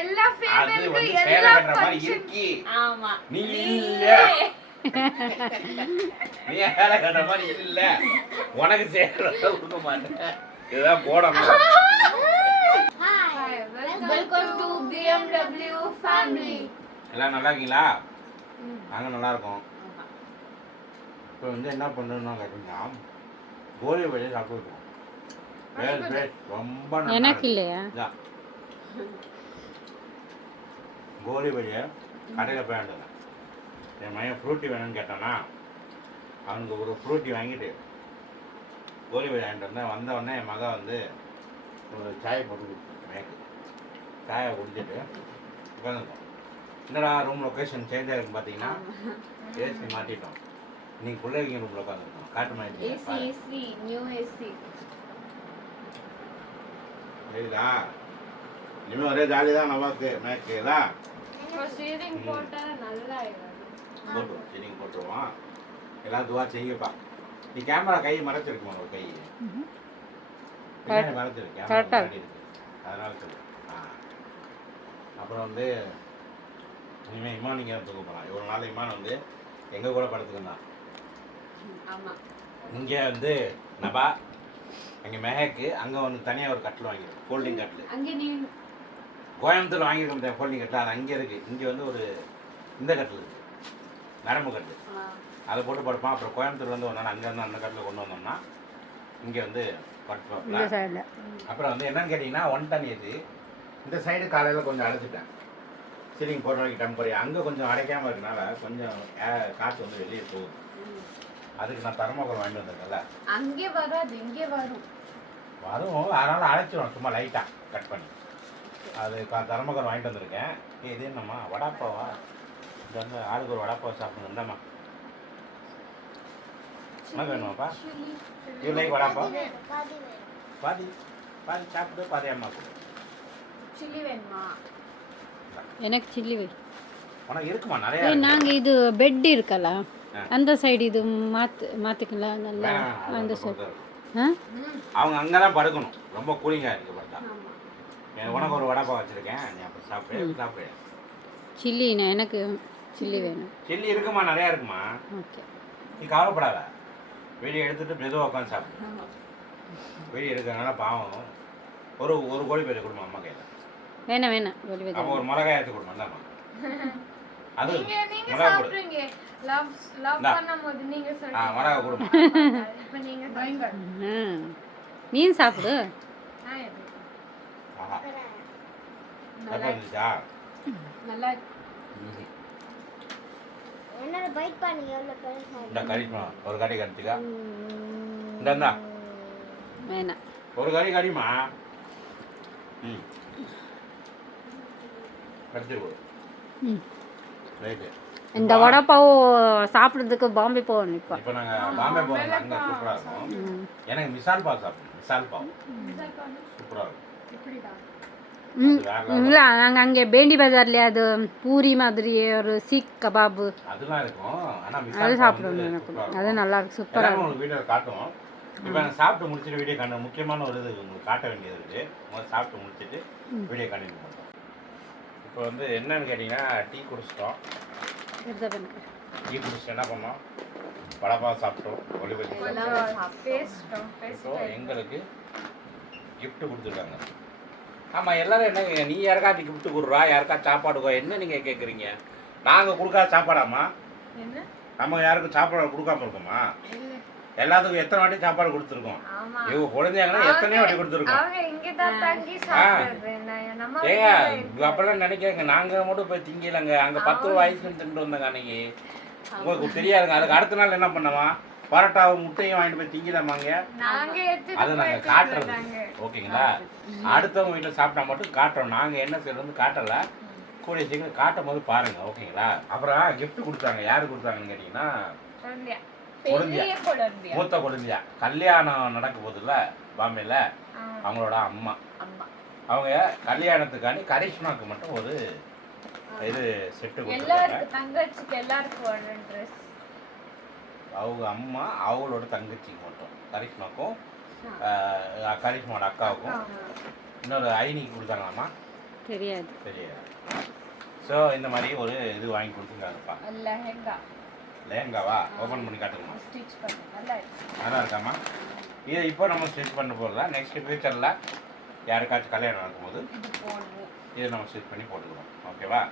எல்லா அது ஃபேவலுக்கு வந்து சேலை எல்லா கட்டுற மாதிரி ஃபங்க்ஷன் இருக்கி ஆமா நீ இல்ல நீ சேலை கட்டுற மாதிரி இல்ல உனக்கு சேலை கொடுக்க மாட்டேன் இதுதான் போடணும் வெல்கம் டு BMW ஃபேமிலி. எல்லாம் நல்லா இருக்கீங்களா? நாங்கள் நல்லா இருக்கோம். இப்போ வந்து என்ன பண்ணணும்னா கேட்டீங்கன்னா கோலி வழியை சாப்பிட்டு ரொம்ப நல்லா எனக்கு இருக்கு. இல்லையா? இதான். கோலி வழியை கடையில் போய் வாங்கிட்டு என் மையன் ஃப்ரூட்டி வேணும்னு கேட்டானா அவனுக்கு ஒரு ஃப்ரூட்டி வாங்கிட்டு கோலி வழி வாங்கிட்டு வந்தேன். வந்த உடனே என் மகன் வந்து ஒரு சாயை போட்டு கொடுத்து மேக்கு சாயை குடிச்சிட்டு உட்காந்துருக்கோம். என்னடா ரூம் லொக்கேஷன் சேஞ்ச் ஆகிருக்கு பார்த்தீங்கன்னா ஏசி மாற்றிட்டோம். இன்னைக்கு பிள்ளைங்க ரூமில் உட்காந்துருக்கோம். காட்டு மாதிரி ஏசி நியூ ஏசி. சரிதா? இனிமேல் ஒரே ஜாலி தான் நமக்கு மேக்குதா? இப்போ சீரிங் போட்டா நல்லா ஆயிடும். போட்டுருவோம், சீரிங் போட்டுருவோம். எல்லாம் துவா செய்யப்பா. நீ கேமரா கை மறைச்சிருக்குமா? ஒரு கை பின்னாடி மறைச்சிருக்கு, கேமரா முன்னாடி இருக்கு, அதனால சொல்லு. அப்புறம் வந்து இனிமேல் இமான் இங்கே தூக்க போகலாம். இவ்வளோ நாள் இமான் வந்து எங்கள் கூட படுத்துக்கிட்டான். ஆமா இங்கே வந்து நபா அங்கே மெஹக்கு அங்கே வந்து தனியாக ஒரு கட்டில் வாங்கிடும், ஃபோல்டிங் கட்டில். அங்கே நீ கோயம்புத்தூர் வாங்கியிருக்க ஃபோல்டிங் கட்டில் அது அங்கே இருக்குது. இங்கே வந்து ஒரு இந்த கட்டில் இருக்குது, நரம்பு கட்டில். அதை போட்டு படுப்பான். அப்புறம் கோயம்புத்தூர் வந்து ஒரு நாள் அங்கேருந்து அந்த கட்டில் கொண்டு வந்தோம்னா இங்கே வந்து படுப்பாப்பில். அப்புறம் வந்து என்னன்னு கேட்டிங்கன்னா 1 டன் ஏசி இந்த சைடு காலையில் கொஞ்சம் அடைச்சிட்டேன். சீலிங் போடுற வரைக்கும் டெம்பரரி அங்கே கொஞ்சம் அடைக்காமல் இருக்கனால கொஞ்சம் காற்று வந்து வெளியே போகுது. அதுக்கு நான் தர்மாக்கோல் வாங்கிட்டு வந்திருக்கேன்ல, அங்கே வராது இங்கே வரும். அதனால் அடைச்சிடும் சும்மா லைட்டாக கட் பண்ணி. அது தர்மாக்கோல் வாங்கிட்டு வந்திருக்கேன். இது என்னம்மா வடாப்பாவா? இது வந்து ஆளுக்கு ஒரு வடாப்பாவை சாப்பிடணும். இந்தாம்மா என்ன வேணுமாப்பா? இது லைக் வடாப்பா பாதி பாதி சாப்பிட்டு பாதி அம்மா கொடு. சில்லி வேணுமா? எனக்கு சில்லி வை. உனக்கு இருக்குமா நிறைய? நாங்கள் இது பெட் இருக்கல அந்த சைடு இது மாற்றிக்கலாம் நல்லா. அந்த சைடு அவங்க அங்கே தான் படுக்கணும். ரொம்ப கூலிங்காக இருக்குது படுத்தா. உனக்கு ஒரு வடப்பா வச்சுருக்கேன், நீ அப்போ சாப்பிடு. சில்லி எனக்கு சில்லி வேணும். சில்லி இருக்குமா, நிறையா இருக்குமா. ஓகே நீ கவலைப்படாத. வெளியே எடுத்துகிட்டு மெதுவாக உட்காந்து சாப்பிடு. வெளியே எடுக்கிறதுனால பாவம். ஒரு ஒரு கோழி பேரை கொடுமா அம்மா கையில். வேணாம் அப்போ ஒரு மிளகாய் எடுத்து கொடுமா. இந்தாம்மா அது நீங்க மிளகா கொடு. சாப்பிடுங்க. லவ் பண்ணும்போது நீங்க மிளகா கொடுமா. இப்போ நீங்க சாப்பிடுங்க. மீன் சாப்பிடு. ஆஹா நல்லா இருந்துச்சா? நல்லா என்னோட பைட் பண்ணி எவ்வளோ பெருசா இந்த கறிமா ஒரு கறி கடிச்சுக்கா. இந்தா வேணாம் ஒரு கறி கறிமா. கடிச்சு கொடு. ரைட்டு. இந்த வடைப்பாவு சாப்பிட்றதுக்கு பாம்பே போகணும். இப்போ நாங்கள் பாம்பே போகிறோம். அங்கே சூப்பராக இருக்கும். எனக்கு மிசால் பாவ் சாப்பிடணும். மிசால் பாவ் சூப்பராக இருக்கும். இல்லை நாங்கள் அங்கே பேண்டி பஜார்லேயே அது பூரி மாதிரி ஒரு சீக் கபாபு அதெல்லாம் இருக்கும். ஆனால் அது சாப்பிடணும். எனக்கு அது நல்லா இருக்கு, சூப்பராக இருக்கும். உங்களுக்கு வீடியோ காட்டுவோம். இப்போ நான் சாப்பிட்டு முடிச்சுட்டு வீடியோ காட்ட முக்கியமான ஒரு இது உங்களுக்கு காட்ட வேண்டியது இருக்குது. முதல்ல சாப்பிட்டு முடிச்சுட்டு வீடியோ கண்டினியூ பண்ணுறோம். இப்போ வந்து என்னன்னு கேட்டிங்கன்னா டீ குடிச்சிட்டோம். டீ குடிச்சிட்டு என்ன பண்ணோம்? வடப்பா சாப்பிட்டோம். இப்போ எங்களுக்கு gift கொடுத்துருக்காங்க. ஆமாம் எல்லாரும் என்ன நீ யாருக்கா கிஃப்ட்டு கொடுறா, யாருக்கா சாப்பாடுக்கோ என்ன நீங்கள் கேட்குறீங்க? நாங்கள் கொடுக்காத சாப்பாடாம்மா? நம்ம யாருக்கும் சாப்பாடு கொடுக்காம இருக்கோமா? எல்லாத்துக்கும் எத்தனை வாட்டி சாப்பாடு கொடுத்துருக்கோம். இவங்க குழந்தைங்கன்னா எத்தனையோ வாட்டி கொடுத்துருக்கோம். ஏங்க அப்பெல்லாம் நினைக்கிறேங்க நாங்கள் மட்டும் போய் திங்கலங்க. அங்கே 10 ரூபா ஐஸ்கிரீம் தின்ட்டு வந்தாங்க அன்னைக்கு. உங்களுக்கு தெரியாதுங்க. அதுக்கு அடுத்த நாள் என்ன பண்ணவா? பரோட்டாவும் முட்டையும் வாங்கிட்டு போய் திங்கலாமாங்க. அதை நாங்கள் காட்டுறது ஓகேங்களா? அடுத்தவங்க வீட்டில் சாப்பிட்டா மட்டும் காட்டுறோம். நாங்கள் என்ன செய்யறது காட்டலை. கூடிய சீக்கிரம் காட்டும் போது பாருங்கள் ஓகேங்களா? அப்புறம் கிஃப்ட் கொடுத்தாங்க. யார் கொடுத்தாங்கன்னு கேட்டிங்கன்னா மூத்த கொழுந்தியா கல்யாணம் நடக்க போதில்ல பாம்பேல, அவங்களோட அம்மா. அவங்க கல்யாணத்துக்காண்டி கரிஷ்மாவுக்கு மட்டும் ஒரு இது செட்டு கொடுத்தாங்க. அவங்க அம்மா அவங்களோட தங்கச்சிக்கு மட்டும், கரிஷ்மாக்கும் கரிஷ்மாவோட அக்காவுக்கும் இன்னொரு ஐனிக்கு கொடுத்தாங்களாம்மா. தெரியாது. தெரியாது. ஸோ இந்த மாதிரி ஒரு இது வாங்கி கொடுத்துருக்காருப்பா. லெஹங்காவா ஓப்பன் பண்ணி காட்டுங்கம்மா. ஸ்டிச் பண்ணு நல்லா இருக்கு. நல்லா இருக்காம்மா. இதை இப்போ நம்ம ஸ்டிச் பண்ண போகிறதா நெக்ஸ்ட் ஃபியூச்சரில் யாருக்காச்சும் கல்யாணம் நடக்கும்போது இது போடுவோம். இதை நம்ம ஸ்டிச் பண்ணி போட்டுக்கிறோம். ஓகேவா?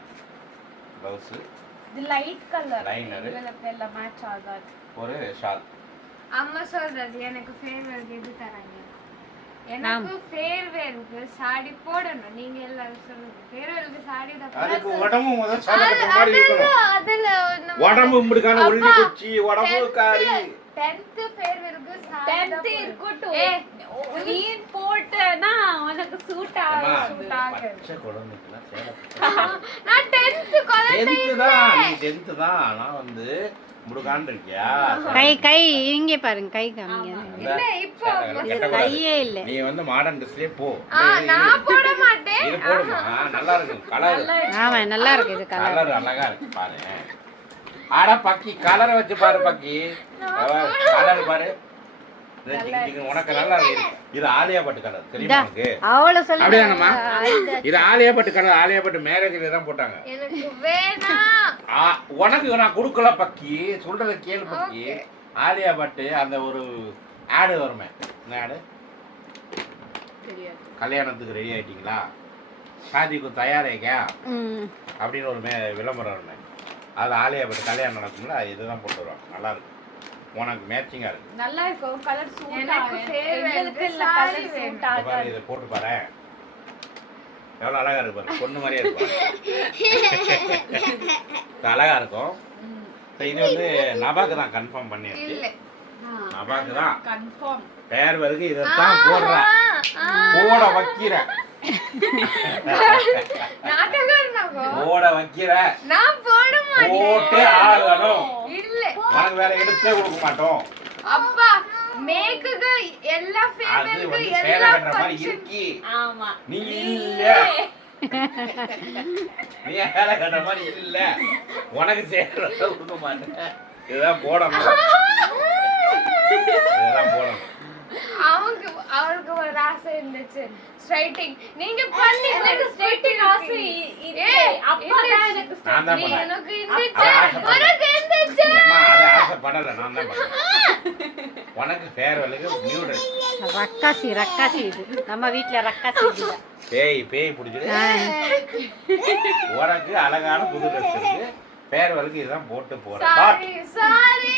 ப்ளவுஸு, இது லைட் கலர். லைனரு, இதுல எல்லாம் மேட்ச் ஆகாது. ஒரு ஷால். அம்மா சொல்றது எனக்கு ஃபேர்வெல் இது தராங்க. எனக்கு ஃபேர்வெலுக்கு சாடி போடணும். நீங்க எல்லாரும் சொல்லுங்க ஃபேர்வெலுக்கு சாடி தான் அதுக்கு உடம்பு முதல் சாலை கட்டுற மாதிரி இருக்கணும். அதுல உடம்பு இப்படிக்கான ஒல்லி குச்சி உடம்பு காரி 10th ஃபேர்வெலுக்கு சாடி 10th இருக்கட்டும். நீ போட்டனா உனக்கு சூட் ஆகும். பச்சை குழந்தைக்குலாம் சேலை நான் 10th குழந்தை 10th தான். நீ 10th தான். நான் வந்து முடுகான் இருக்கியா? கை இங்கே பாருங்க, கை காமிங்க. இல்ல இப்போ கையே இல்ல. நீ வந்து மாடர்ன் ட்ரெஸ்லயே போ. நான் போட மாட்டேன். இது போடுமா, நல்லா இருக்கு கலர். ஆமா நல்லா இருக்கு இது கலர். கலர் அழகா இருக்கு பாரு. ஆட பக்கி கலரை வச்சு பாரு பக்கி. கலர் பாரு. உனக்கு நல்லா இருக்கு. இது ஆலியா பட்டு கலர் தெரியுமா உனக்கு? அவள சொல்லி அப்படியாங்கம்மா? இது ஆலியா பட்டு கலர். ஆலியா பட்டு மேரேஜ்ல தான் போட்டாங்க. எனக்கு வேணாம். உனக்கு நான் கொடுக்கல பக்கி, சொல்றத கேளு பக்கி. ஆலியா பட்டு அந்த ஒரு ஆடு வருமே, என்ன ஆடு? கல்யாணத்துக்கு ரெடி ஆயிட்டீங்களா, ஷாதிக்கு தயாரேக்கா அப்படின்னு ஒரு விளம்பரம் வருமே. அது ஆலியா பட்டு கல்யாணம் நடக்கும்ல, இதுதான் போட்டு வருவாங்க. நல்லா இருக்கும், உனக்கு மேட்சிங்கா இருக்கு. நல்லா இருக்கும் கலர் சூட் எனக்கு ஆகும். ஃபேவரட் எங்களுக்கு இல்ல சாரி கலர் வேணும். சூட் ஆகும். பாரு, இதை போட்டு பாரு, எவ்வளவு அழகா இருக்கு பாரு. பொண்ணு மாதிரியே இருக்கும். அழகா இருக்கும். இது வந்து நபாக்கு தான் கன்ஃபார்ம் பண்ணியாச்சு. இல்ல நபாக்கு தான் கன்ஃபார்ம். பேர் வரைக்கும் இதைத்தான் போடுறேன், போட வைக்கிறேன், போட வைக்கிறேன், நான் போட போட்டு ஆகணும். இல்ல உனக்கு வேற எடுத்தே கொடுக்க மாட்டோம். அப்பா மேக்குக்கு எல்லா அது ஃபேவரலுக்கு வந்து சேலை எல்லா கட்டுற மாதிரி இருக்கு. ஆமா. நீ இல்ல, நீ சேலை கட்டுற மாதிரி இல்ல, உனக்கு சேலை கொடுக்க மாட்டேன். இதுதான் போடணும், இதெல்லாம் போடணும். அவளுக்கு ஒரு ஆசை இருந்துச்சு ஸ்ட்ரைட்டிங். நீங்க பண்ணி எனக்கு ஸ்ட்ரைட்டிங் ஆசை இல்லை. அப்பா தான் எனக்கு நான் தான் பண்ணேன். எனக்கு அது இருந்துச்சு, ஆசைப்படல. உனக்கு இருந்துச்சு. அம்மா, அது ஆசைப்படல, நான் தான் பண்ணேன். உனக்கு ஃபேர்வெலுக்கு நியூ ட்ரெஸ். ரக்காசி ரக்காசி இது நம்ம வீட்ல ரக்காசி இது. பேய் பிடிச்சிடு. உனக்கு அழகான புது ட்ரெஸ் இருக்கு. ஃபேர்வெலுக்கு இதுதான் போட்டு போறேன். Sorry sorry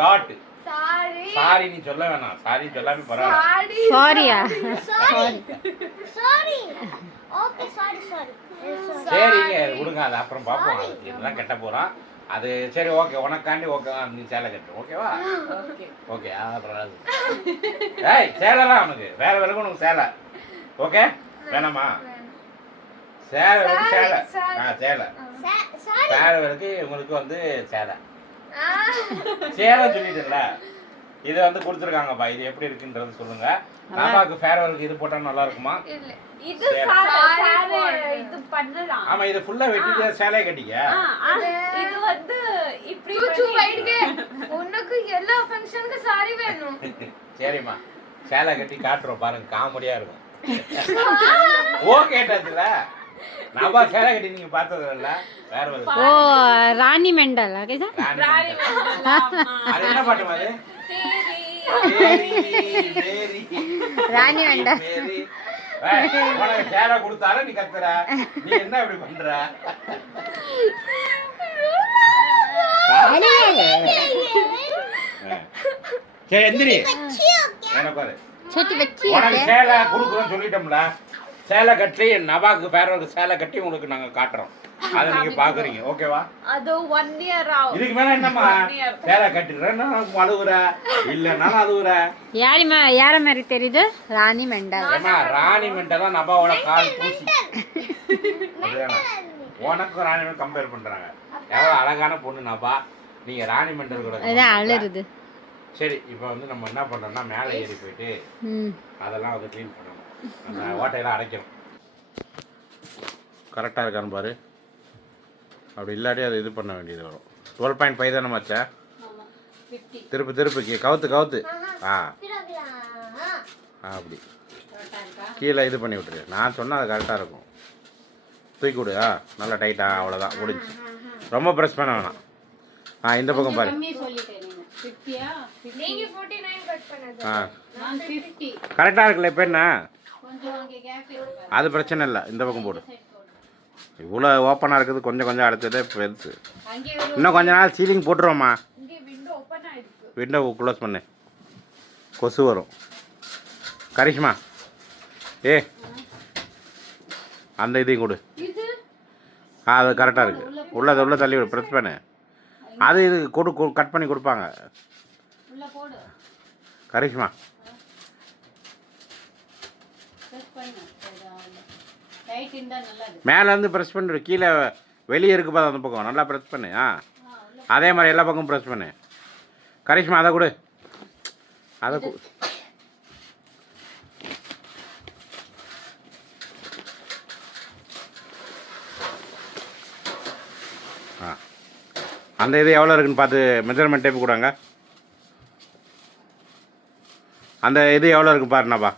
dot. Sorry sorry நீ சொல்ல வேணாம், சாரி சொல்லாம பரவாயில்ல. சாரி சாரியா? சாரி ஓகே சாரி சரிங்க, விடுங்க, அது அப்புறம் பார்ப்போம். அதுக்கு இதுதான் கட்ட போறான் அது. சரி ஓகே, உனக்காண்டி ஓகே, நீ சேலை கட்டு. ஓகேவா? ஓகே. ஓகே. அப்புறம் ஏய் சேலைலாம் அவனுக்கு வேற விலகு, உனக்கு சேலை ஓகே வேணாமா? சேலை விலகு சேலை. சேலை சேலை விலகு உங்களுக்கு வந்து சேலை சேலை சொல்லிட்டுல இது வந்து கொடுத்துருக்காங்கப்பா. இது எப்படி இருக்குன்றது சொல்லுங்க. நாமாக்கு ஃபேர்வெலுக்கு இது போட்டா நல்லா இருக்குமா? இல்ல இது சாரி இது பண்ணலாம். ஆமா, இது ஃபுல்லா வெட்டிட்டு சேலை கட்டிக்க. இது வந்து இப்படி தூச்சு வைடுங்க. உனக்கு எல்லா ஃபங்க்ஷனுக்கு சாரி வேணும். சரிம்மா, சேலை கட்டி காட்டுறோம் பாருங்க, காமெடியா இருக்கும். ஓகே டச்சுல நாம சேலை கட்டி நீங்க பார்த்தது இல்ல ஃபேர்வெல். ஓ ராணி மெண்டல் கேசா? ராணி மண்டலம். அது என்ன பாட்டு மாதிரி? ராணி மெண்டல். உனக்கு சேலை கொடுத்தாலும் நீ கத்துற, நீ என்ன இப்படி பண்ற? சரி எந்திரி, எனக்கு பாரு. சட்டி வெச்சி உனக்கு சேலை கொடுக்குறோம் சொல்லிட்டோம்ல. சேலை கட்டி நபாக்கு ஃபேர்வெலுக்கு சேலை கட்டி உங்களுக்கு நாங்க காட்டுறோம், அதை நீங்க பாக்குறீங்க. ஓகேவா? அது 1 இயர் ஆகும். இதுக்கு மேல என்னம்மா? சேலை கட்டிடுறேன்னா அழுகுற, இல்லைன்னாலும் அழுகுற. யார மாதிரி தெரியுது? ராணி மெண்டல். ஏமா ராணி மெண்டல் தான் நபாவோட கால் தூசி. உனக்கும் ராணி மெண்டல் கம்பேர் பண்றாங்க. எவ்வளவு அழகான பொண்ணு நபா, நீங்க ராணி மெண்டல் கூட அதான் அழுறுது. சரி, இப்போ வந்து நம்ம என்ன பண்றோம்னா மேலே ஏறி போயிட்டு அதெல்லாம் வந்து க்ளீன் பண்ணணும், அந்த ஓட்டையெல்லாம் அடைக்கணும். கரெக்டாக இருக்கான்னு பாரு. அப்படி இல்லாட்டி அதை இது பண்ண வேண்டியது வரும். 12.5 தானே மச்சா? திருப்பு கவுத்து. அப்படி கீழே இது பண்ணி விட்டுரு. நான் சொன்னால் அது கரெக்டாக இருக்கும். தூக்கி விடு. நல்லா டைட்டா, அவ்வளோதான் முடிஞ்சு. ரொம்ப ப்ரெஸ் பண்ண வேணாம். இந்த பக்கம் பாரு. கம்மி சொல்லிட்டேன் நீங்க 50யா? நீங்க 49 கட் பண்ணது. நான் 50. கரெக்டாக இருக்குல்ல இப்போ என்ன? கொஞ்சம் அங்கே கேப் இருக்கு. அது பிரச்சனை இல்லை, இந்த பக்கம் போடு. இவ்வளோ ஓப்பனாக இருக்குது, கொஞ்சம் கொஞ்சம் அடுத்ததே பெருசு. அங்கே இன்னும் கொஞ்ச நாள் சீலிங் போட்டுருவோம்மா. இங்க விண்டோ ஓபன் ஆயிருக்கு. விண்டோ க்ளோஸ் பண்ணு, கொசு வரும். கரிஷ்மா அந்த இதையும் கொடு. இது அது கரெக்டாக இருக்குது. உள்ள தள்ளி விடு, ப்ரெஸ் பண்ணு. அது இது கட் பண்ணி கொடுப்பாங்க. உள்ள போடு. கரிஷ்மா பிரஸ் பண்ணு. டைட் இருந்தா நல்லது. மேலேருந்து ப்ரெஸ் பண்ணிடு, கீழே வெளியே இருக்கு பாரு அந்த பக்கம், நல்லா ப்ரெஸ் பண்ணு. அதே மாதிரி எல்லா பக்கமும் ப்ரெஸ் பண்ணு. கரிஷ்மா அதை கொடு. அதை அந்த இது எவ்வளோ இருக்குன்னு பார்த்து மெஷர்மெண்ட் டேப்பு கொடுங்க. அந்த இது எவ்வளோ இருக்குன்னு பாருண்ணாப்பா.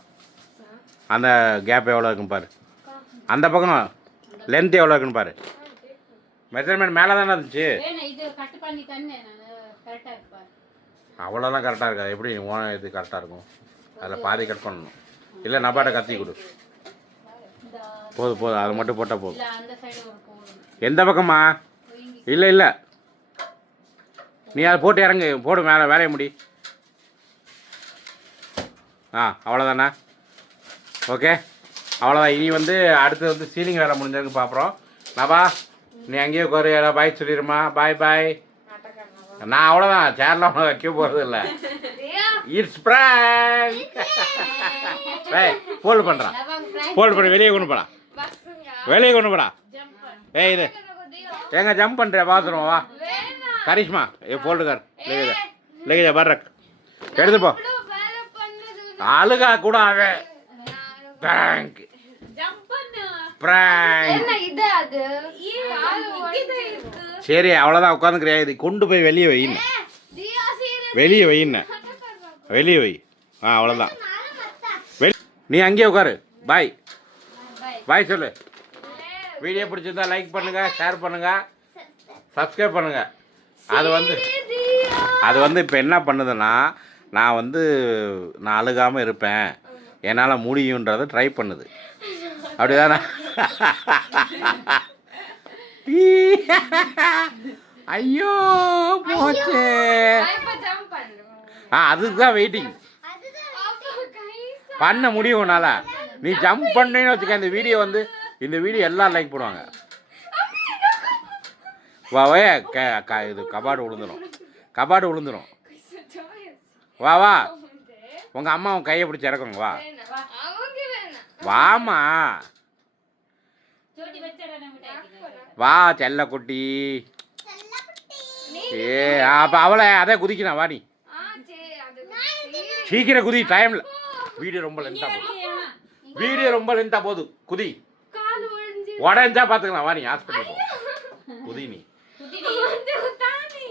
அந்த கேப் எவ்வளோ இருக்குன்னு பாரு. அந்த பக்கம் லென்த் எவ்வளோ இருக்குன்னு பாரு. மெஷர்மெண்ட் மேலே தானே இருந்துச்சு. இது கட் பண்ணி தண்ணே கரெக்டாக இருக்கு. அவ்வளோலாம் கரெக்டாக இருக்காது. எப்படி இது கரெக்டாக இருக்கும்? அதில் பாதி கட் பண்ணணும். இல்லை நபாட்ட கத்தி கொடு. போதும் அது மட்டும் போட்டால் போதும். எந்த பக்கம்மா? இல்லை நீ அதை போட்டு இறங்கு, போடு மேலே வேலையை முடி. அவ்வளோதாண்ணா. ஓகே, அவ்வளோதான். இனி அடுத்து சீலிங் வேலை முடிஞ்சதுக்கு பார்க்குறோம். நபா நீ அங்கேயே உட்காரு, எல்லாம் பாய் சொல்லிடுமா. பாய். நான் அவ்வளோதான், சேர்லாம் ஒன்றும் வைக்க போகிறது இல்லை. It's prank. ஃபோல்டு பண்ணுறான். ஃபோல்டு பண்ணி வெளியே கொண்டு போடா. இது எங்க ஜம்ப் பண்ணுற பாத்ரூம் வா. கரிஷ்மா ஃபோல்டு கார் லேகேஜா பர்றக் எடுத்து போ. அழுகா கூட அவன் பிராங்க். சரி அவ்வளோதான், உட்காந்துக்கிறியா? இது கொண்டு போய் வெளியே வைன்னு. வெளியே வை. அவ்வளோதான். நீ அங்கேயே உட்காரு. பாய் சொல்லு. வீடியோ பிடிச்சிருந்தா லைக் பண்ணுங்க, ஷேர் பண்ணுங்க, சப்ஸ்கிரைப் பண்ணுங்க. அது இப்போ என்ன பண்ணுதுன்னா, நான் அழுகாமல் இருப்பேன், என்னால் முடியுன்றதை ட்ரை பண்ணுது. அப்படிதானே? ஐயோ போச்சு. அதுக்கு தான் வெயிட்டிங். பண்ண முடியும் உன்னால. நீ ஜம்ப் பண்ணேன்னு வச்சுக்க, இந்த வீடியோ எல்லாம் லைக் பண்ணுவாங்க. வாவே இது கபாடு விழுந்துடும். வா உங்கள் அம்மா உன் கையை பிடிச்சி இறக்குங்க. வாமா வா செல்ல குட்டி. அப்போ அவளை அதே குதிக்கணும். வா நீ சீக்கிரம் குதி. டைமில் வீடியோ ரொம்ப லென்த்தாக போகுது. குதி. உடஞ்சா பார்த்துக்கலாம். வா நீ ஹாஸ்பிட்டல் போ. குதி நீ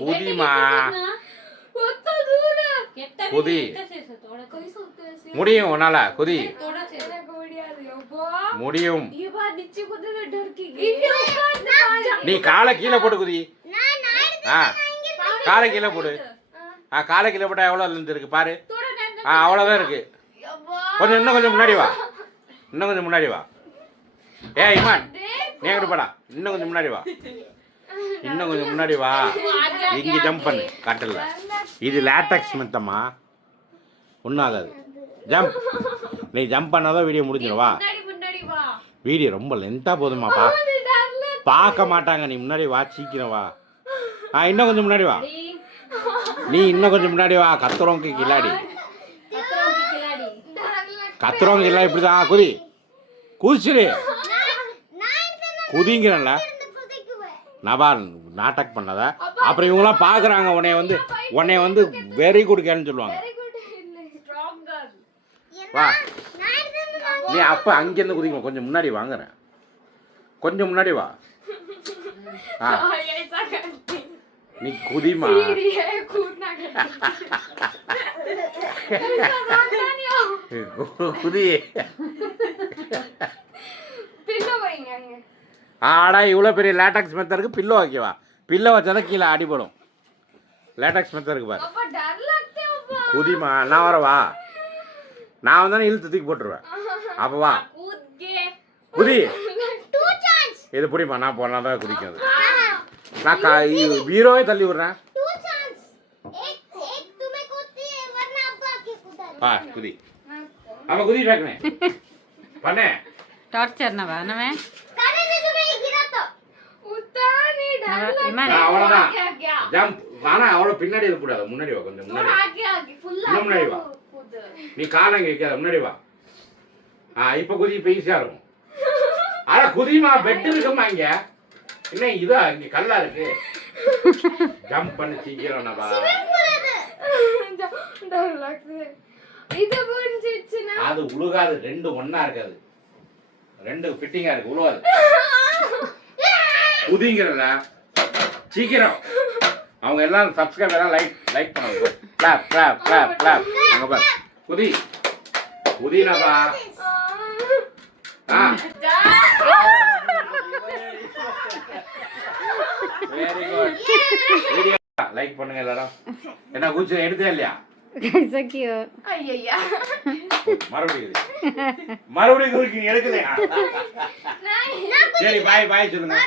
குதிமா. குதி முடியும் உன்னால. குதி முடியும். நீ காலை கீழே போட்டு குதி. காலை கீழே போடு. காலை கீழே போட்டா எவ்வளோ லென்த் இருக்கு பாரு. அவ்வளோதான் இருக்கு. இன்னும் கொஞ்சம் முன்னாடி வா. இமான் நீ எங்கிட்ட போடா. இன்னும் கொஞ்சம் முன்னாடி வா. இங்கே ஜம்ப் பண்ணு. கட்டல இது லேட்டக்ஸ் மெத்தம்மா, ஒன்றும் ஆகாது. ஜம்ப். நீ ஜம்ப் பண்ணாதான் வீடியோ முடிஞ்சிடும். வா. வீடியோ ரொம்ப லென்த்தாக போதுமாப்பா, பார்க்க மாட்டாங்க. நீ முன்னாடி வா, சீக்கிரம் வா. இன்னும் கொஞ்சம் முன்னாடி வா. நீ இன்னும் கொஞ்சம் முன்னாடி வா. கத்துறவங்க கில்லாடி இப்படிதான். குதிச்சிரு. குதிங்கிறல்ல நபா, நாட்டக் பண்ணாத. அப்புறம் இவங்களாம் பார்க்குறாங்க உன்னை வெரி குட் கேர்ள்னு சொல்லுவாங்க. வா நீ அப்போ அங்கேருந்து குதிக்கணும். கொஞ்சம் முன்னாடி வாங்குறேன். கொஞ்சம் முன்னாடி வா. நீ குதிமா. குதி. ஆடா இவ்வளோ பெரிய லேட்டக்ஸ் மெத்தட் இருக்கு. பில்லோ வைக்கவா? பில்லோ வச்சாதான் கீழே அடிபடும். லேட்டக்ஸ் மெத்தட் இருக்கு பாரு. அப்பா डर लगते हो அப்பா. குதிமா, நான் வரவா? நான் வந்தானே இழுத்து தூக்கி போட்டுருவேன். அப்போ வா कूद गए குதி. 2 chance. இது பிடிமா, நான் போனா தான் குதிக்கும் அது. நான் பீரோவே தள்ளி விடுறேன். 2 chance. एक तुम्हें कूदती है वरना अब्बा के कूदा பா குதி. அப்போ குதி பேக்கனே பண்ணே. டார்ச்சர் நவனவே करे थे तुम्हें गिरा तो उतानी डर लगता இமான் அவ்வளோதான் क्या क्या ஜம்ப். ஆனால் அவ்வளோ பின்னாடி இருக்கக்கூடாது, முன்னாடி வா, கொஞ்சம் முன்னாடி. आगे आगे फुल இன்னும் முன்னாடி வா. कूद நீ காலை இங்கே வைக்காத, முன்னாடி வா. இப்போ குதி, இப்போ ஈஸியாக இருக்கும். ஆனால் குதிமா, பெட் இருக்குமா இங்கே? என்ன இதா இங்கே கல்லா இருக்கு? ஜம்ப் பண்ணி சீக்கிரம் வா. डर लगते இது புரிஞ்சிடுச்சுனா அது உழுகாது, ரெண்டு ஒண்ணா இருக்காது, ரெண்டு ஃபிட்டிங்கா இருக்கு, உழுவாது. குதிங்கிறல சீக்கிரம். அவங்க எல்லாரும் சப்ஸ்கிரைப் எல்லாம் லைக் பண்ணுங்க. Clap clap clap clap. அங்க பாரு குதி குதினாப்பா. ஆ வெரி குட். வீடியோ லைக் பண்ணுங்க எல்லாரும். என்ன கூச்சு எடுத்தே இல்லையா? कैसा किया ஐயா மறுபடியும் குதிக்கு எடுக்கலையா? சரி பாய் பாய் சொல்லுங்க.